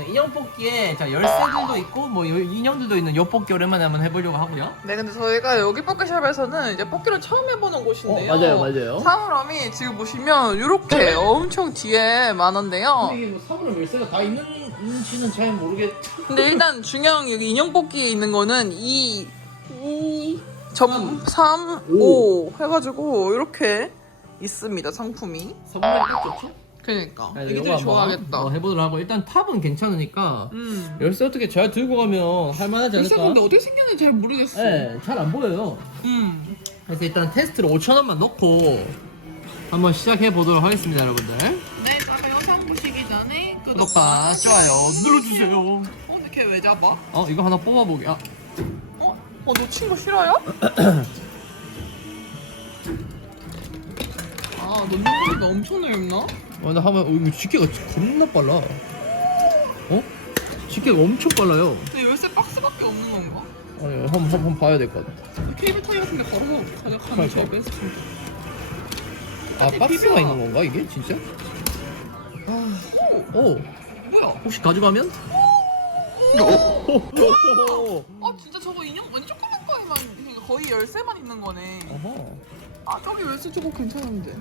있는 인형 뽑기에 자 열쇠들도 있고 뭐 요- 인형들도 있는 요 뽑기 오랜만에 한번 해보려고 하고요. 네, 근데 저희가 여기 뽑기샵에서는 이제 뽑기를 처음 해보는 곳인데요. 어, 맞아요, 맞아요. 사물함이 지금 보시면 이렇게 엄청 뒤에 많은데요. 이게 뭐 사물함 열쇠가 다 있는지는 잘 모르겠. 근데 일단 중요한 여기 인형 뽑기에 있는 거는 2, 2, 점 3, 5 해가지고 이렇게 있습니다, 상품이. 선물이 딱 좋죠? 그러니까. 네, 애기들이 좋아하겠다. 뭐 해보도록 하고 일단 탑은 괜찮으니까 음. 열쇠 어떻게 잘 들고 가면 할만하지 않을까? 근데 어떻게 생겼는지 잘 모르겠어. 네, 잘 안 보여요. 음. 그래서 일단 테스트로 5천 원만 넣고 한번 시작해 보도록 하겠습니다, 여러분들. 네, 아까 영상 보시기 전에 구독과 좋아요 눌러주세요. 어, 근데 걔 왜 잡아? 어, 이거 하나 뽑아보게. 아, 어? 어, 놓친 거 싫어요? 아, 놓는 거리가 엄청 넓나? 어, 나 하면 어, 이거 집게가 겁나 빨라. 어? 집게가 엄청 빨라요. 근데 열쇠 박스밖에 없는 건가? 아니, 한번 한번 봐야 될 것 같아. 케이블 타이 같은 데 걸어서 가져가면 그러니까. 제일 베스트. 아, 아니, 박스가 비벼. 있는 건가 이게 진짜? 아, 오, 뭐야? 혹시 가져가면? 오, 아, 진짜 저거 인형 완전 조그만 거에만 그러니까 거의 열쇠만 있는 거네. 어허. 아, 저기 열쇠 저거 괜찮은데.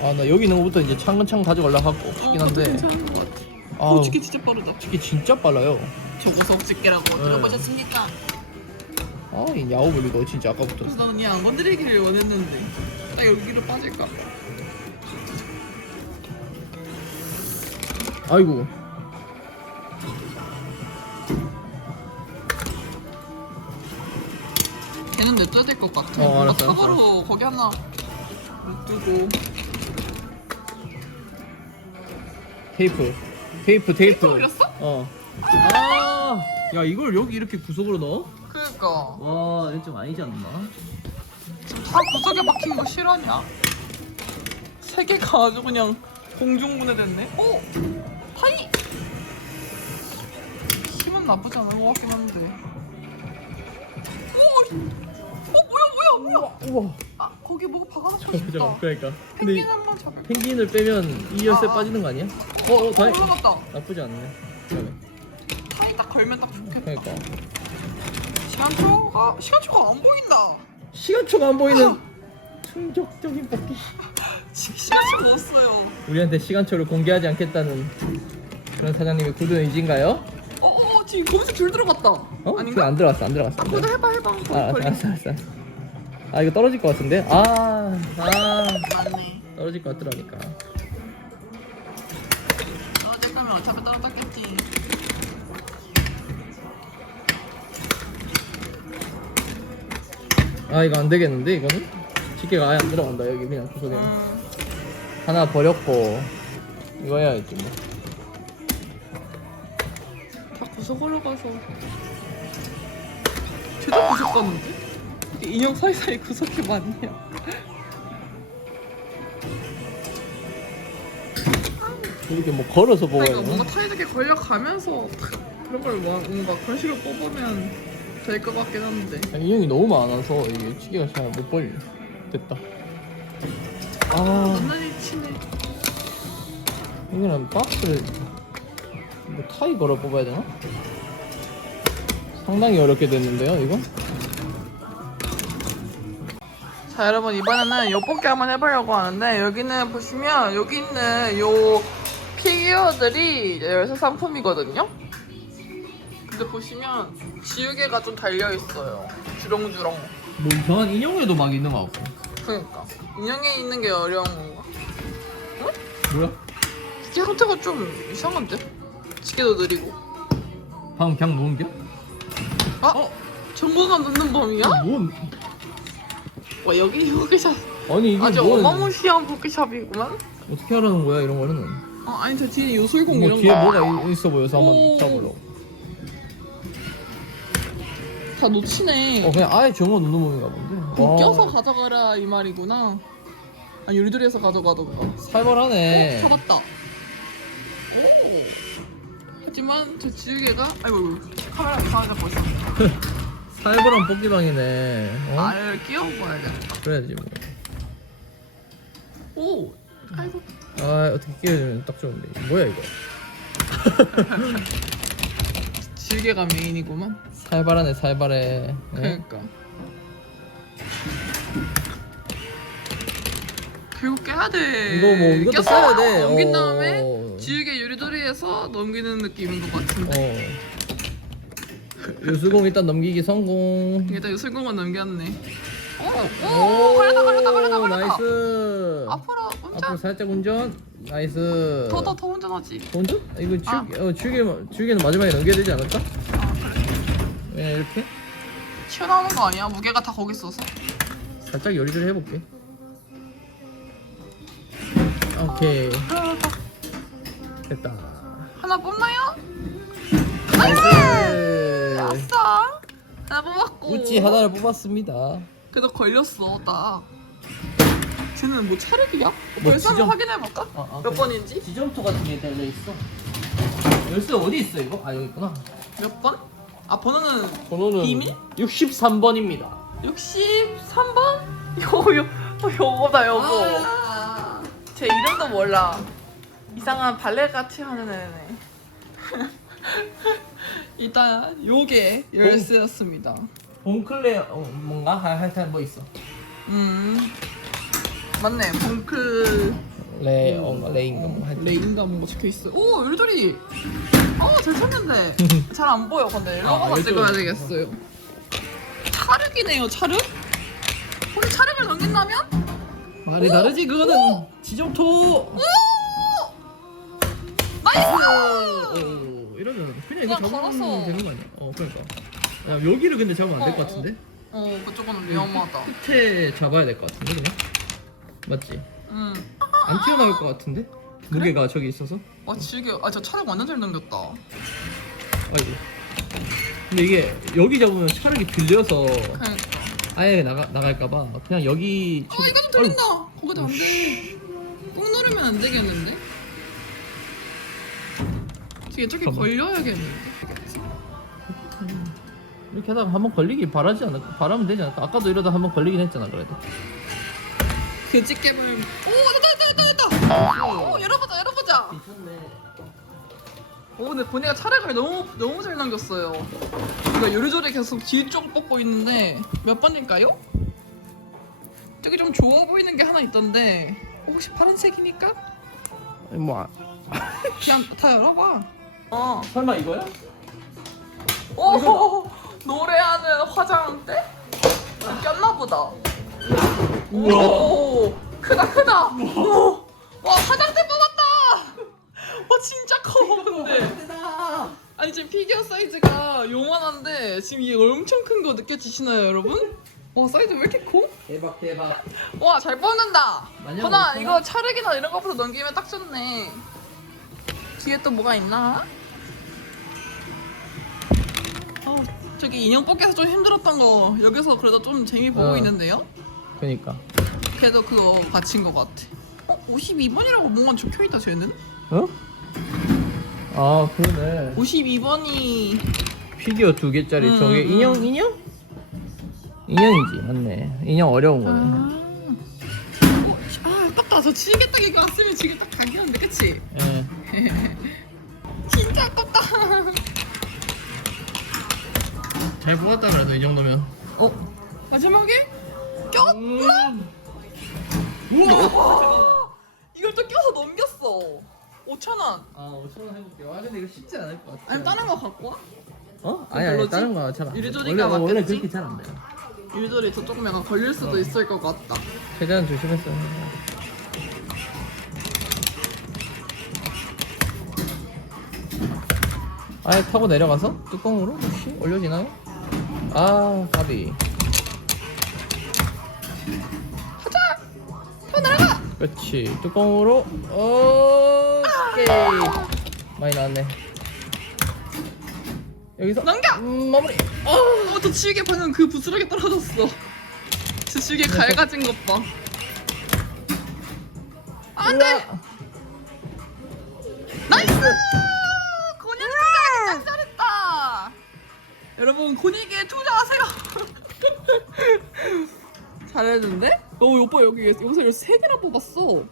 아, 나 여기 있는 거부터 이제 차근차근 가져가려고 하고 싶긴 어, 한데. 괜찮은 것 같아. 아우, 오, 집게 진짜 빠르다. 집게 진짜 빨라요. 저고석 집게라고 들어보셨습니까? 아, 이 야오블 이거 진짜 아까부터. 그래서 나는 그냥 안 건드리기를 원했는데 딱 여기로 빠질까 봐. 아이고. 걔는 냅둬야 될 것 같아. 어, 알았어, 알았어. 탑으로 거기 하나 냅두고. 테이프. 테이프, 테이프. 올렸어? 어. 아, 야 이걸 여기 이렇게 구석으로 넣어? 그니까 와, 이건 좀 아니지 않나? 지금 다 구석에 막힌 거 실화냐? 세 개가 아주 그냥 공중분해 됐네. 오! 타이! 힘은 나쁘지 않은 것 같긴 한데. 오! 어 뭐야? 우와. 아 거기 뭐 박아놓고 잠깐, 싶다. 그러니까. 근데 펭귄 이 한번 잡을까? 펭귄을 빼면 이 열쇠 아, 아. 빠지는 거 아니야? 어, 어, 다행. 올라갔다. 나쁘지 않네. 타이 딱 걸면 딱 좋겠다. 그러니까. 시간초가 시간초가 안 보인다. 시간초가 안 보이는 충격적인 뽑기. 시- 시간초가 없어요. 우리한테 시간초를 공개하지 않겠다는 그런 사장님의 굳은 의지인가요? 어, 어, 어 지금 검색 줄 들어갔다. 어? 아닌가? 안 들어갔어, 안 들어갔어. 안 그거 들어갔어. 해봐 해봐. 거기 아. 알았어, 알았어, 알았어. 아, 이거 떨어질 것 같은데? 아, 아, 맞네. 떨어질 것 같더라니까. 어차피 닦겠지. 아, 이거 안 되겠는데, 이거는? 집게가 아예 안 들어간다, 여기 그냥 구석에. 음, 하나 버렸고, 이거 해야지, 뭐. 다 구석으로 가서. 쟤도 구석 가는데? 인형 사이사이 구석이 많네요. 이렇게 뭐 걸어서 그러니까? 뭔가 타이즈게 걸려가면서 그런 걸 뭐- 뭔가 그런 식으로 뽑으면 될 것 같긴 한데. 아니, 인형이 너무 많아서 이게 치기가 잘 못 벌려. 됐다. 아, 만나니 치네. 이거는 박스를 뭐 타이 걸어 뽑아야 되나? 상당히 어렵게 됐는데요, 이거? 자 여러분 이번에는 요 뽑기 한번 해보려고 하는데 여기는 보시면 여기 있는 요 피규어들이 열쇠 상품이거든요 근데 보시면 지우개가 좀 달려있어요 주렁주렁 뭐 이상한 인형에도 막 있는 거 같고. 그러니까 인형에 있는 게 어려운 건가? 뭐야? 기계 상태가 좀 이상한데? 지게도 느리고 방금 그냥 놓은겨? 아? 어? 정보가 넣는 범위야? 뭔? 와 여기 포켓샵 아니 이게 아주 뭔? 어마무시한 포켓샵이구만 어떻게 하라는 거야 이런 거는? 아 아니 저 뒤에 요술공 뭐 이런 뒤에 거 뭐가 이- 있어 보여서 한번 오. 잡으러. 다 놓치네 어 그냥 아예 정어 누는 몸인가 본데. 와, 껴서 가져가라 이 말이구나. 아니 유리돌이에서 가져가던가. 살벌하네. 어, 잡았다. 오. 하지만 저 지우개가 아이고 카메라 가만 잡고 있어. 살벌한 뽑기방이네. 어? 알 끼워봐야겠다. 그래야지 뭐. 오. 아이고. 아 어떻게 끼워주면 딱 좋은데. 뭐야 이거? 지우개가 메인이구만. 살벌하네 살벌해 네? 그러니까. 결국 깨야 돼. 이거 뭐 이것도 껴서 써야 돼 넘긴 어. 다음에 지우개 유리돌이에서 넘기는 느낌인 것 같은데. 어. 유수공 일단 넘기기 성공 일단 요술공은 넘겼네. 오, 오, 걸렸다, 걸렸다, 걸렸다, 걸렸다. 나이스 앞으로. 앞으로 살짝 운전 나이스 더, 더, 더 운전하지. 운전? 이거 아. 줄, 어, 줄기, 줄기는 마지막에 넘겨야 되지 않을까? 아, 그래. 네, 이렇게 튀어나오는 거 아니야? 무게가 다 거기 있어서. 살짝 요리를 해볼게 오케이 됐다 하나 뽑나요? 나이스. 하나 뽑았고. 우찌 하나를 뽑았습니다 그래도 걸렸어, 딱. 쟤는 뭐 차력이야? 뭐 한번 지점- 확인해볼까? 아, 아, 몇 그래. 번인지? 지점토 같은 게 달려 있어 열쇠 어디 있어 이거? 아 여기 있구나 몇 번? 아, 번호는 번호는 비밀? 63번입니다 63번? 이거, 요, 요거다, 요거. 아. 제 이름도 몰라. 이상한 발레 같이 하는 애네. 일단 요게 열쇠였습니다. 본클레 어, 뭔가? 하- 하여튼 뭐 있어 음 맞네 봉크 레, 어, 레인가 뭐 하여튼 레인가 뭔가 적혀 있어. 오 열돌이. 어잘 찾는데 잘 안 보여. 근데 아, 로고만 열돌이. 찍어야 되겠어요. 차륵이네요 차륵. 우리 차륵을 넘긴다면? 말이 다르지 그거는 지점토 나이스. 어, 이러면 그냥 이거 그냥 잡으면 걸어서. 되는 거 아니야? 어 그러니까 야, 여기를 근데 잡으면 안 될 것 어, 같은데? 어 그쪽은 위험하다. 끝에 잡아야 될 것 같은데 그냥? 맞지? 음. 안 튀어나올 것 같은데? 무게가 저기 있어서? 아 지게 아 저 차륵 완전 잘 넘겼다. 아이고 근데 이게 여기 잡으면 차력이 빌려서 그러니까. 아예 나가, 나갈까봐 그냥 여기 아 이거 좀 들린다. 거기도 안 돼. 꾹 누르면 안 되겠는데? 뒤에 저기. 걸려야겠는데. 이렇게 하다가 한 번 걸리기 바라지 않을까? 바라면 되지 않을까? 아까도 이러다 한 번 걸리긴 했잖아 그래도 그 집게물. 오 됐다 됐다 됐다 됐다. 오 열어보자 열어보자. 괜찮네 오 근데 보니까 차례가 너무 너무 잘 남겼어요. 그러니까 요리조리 계속 뒤쪽 뽑고 있는데 몇 번일까요? 저기 좀 좋아 보이는 게 하나 있던데 혹시 파란색이니까 뭐 아- 그냥 다 열어봐. 어. 설마 이거야? 오 노래하는 화장대 꼈나 보다. 우와. 오 크다 크다. 오, 와 화장대 뽑았다. 와 진짜 커 근데. 아니 지금 피규어 사이즈가 요만한데 지금 이게 엄청 큰 거 느껴지시나요 여러분? 와 사이즈 왜 이렇게 커? 대박 대박 와 잘 뽑는다. 마냥 허나 없구나. 이거 차르기나 이런 거부터 넘기면 딱 좋네. 뒤에 또 뭐가 있나? 저기 인형 뽑기에서 좀 힘들었던 거 여기서 그래도 좀 재미 보고 어. 있는데요? 그니까 그래도 그거 바친 것 같아. 어? 52번이라고 뭔가 적혀있다 쟤는? 어? 아 그러네 52번이 피규어 두 개짜리 음, 저게 음. 인형 인형? 인형이지 맞네 인형 어려운 거네 아, 어, 아 아깝다 저 지게딱 이거 왔으면 지금 딱 당겼는데 그치? 예. 진짜 아깝다 잘 뽑았다 그래도 이 정도면 어? 마지막에? 꼈? 음. 우와 이걸 또 껴서 넘겼어 5천 원 아 5천 원 해볼게요 아 근데 이거 쉽지 않을 것 같아 아니면 다른 거 갖고 와? 어? 아니 아니 별로지? 다른 거 잘안 유리조리가 원래, 원래 맞겠지? 그렇게 잘 안 돼요 유리돌이 저쪽은 약간 걸릴 수도 있을 것 같다 최대한 조심했어 아예 타고 내려가서 뚜껑으로 혹시 올려지나요? 아 가비 더 날아가! 그렇지. 뚜껑으로 오케이. 많이 나왔네. 여기서 넘겨! 음, 마무리. 어, 저 지우개 방금 그 부스러기 떨어졌어. 저 지우개 갈가진 것봐. 안돼! 나이스! 여러분 곤익에 투자하세요. 잘했는데? 어 오빠 여기 여기서 열세 개나 뽑았어.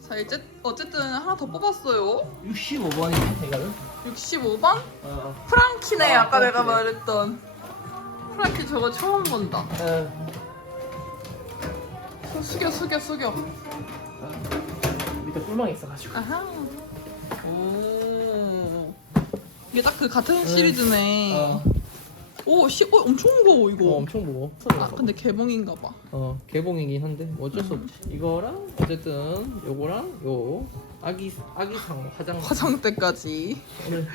자 이제 어 어쨌든 하나 더 뽑았어요 65번이네 이거는 65번? 어. 프랑키네 아, 아까 내가 프랑키네. 말했던 프랑키 저거 처음 본다 어. 손 숙여 숙여 숙여 밑에 꿀망이 있어가지고 아하 오 이게 딱 그 같은 시리즈네. 어. 오, 시, 어, 엄청 무거워 이거. 어, 엄청 무거워. 아 근데 개봉인가 봐. 어 개봉이긴 한데 뭐 어쩔 수 없지 이거랑 어쨌든 요거랑 요 아기 아기상 화장. 화장대까지. 오늘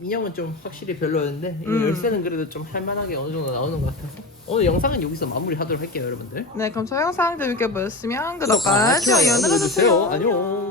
인형은 좀 확실히 별로였는데 이 음. 열쇠는 그래도 좀 할만하게 어느 정도 나오는 것 같아서. 오늘 영상은 여기서 마무리하도록 할게요 여러분들. 네 그럼 저 영상 재밌게 보셨으면 구독과 좋아요. 눌러주세요. 안녕